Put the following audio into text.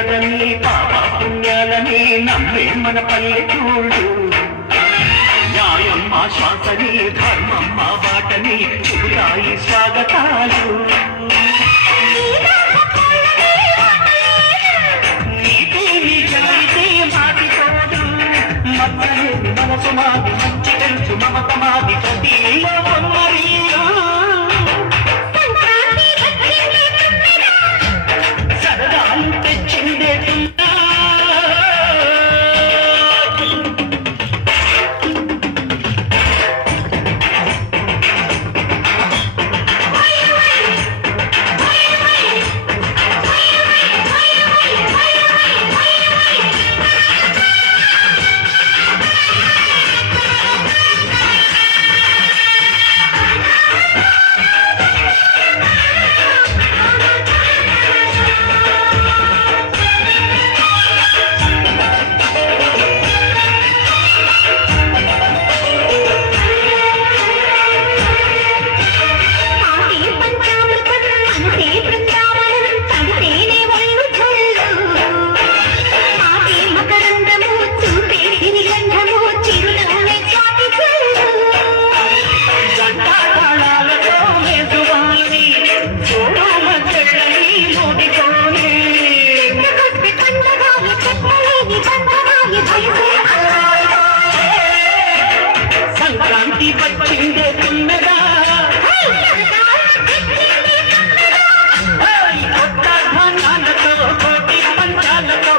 కాదని పాప పుణ్యాలని నమ్మే మన పల్లెటూళ్ళు న్యాయం మా శ్వాసని ధర్మం మా బాటని చెబుతాయి స్వాగతాలు నీతి నీచమైతే మాటి తోడు మత్తలేని మనసు మాది మంచి తెలుసు మమత మాది ప్రతిలో బొమ్మరీలు సరదాలు తెచ్చిందే సంక్రాంతి వచ్చిందే తుమ్మెదా కొత్త ధాన్యాలతో కోటి పంచాలతో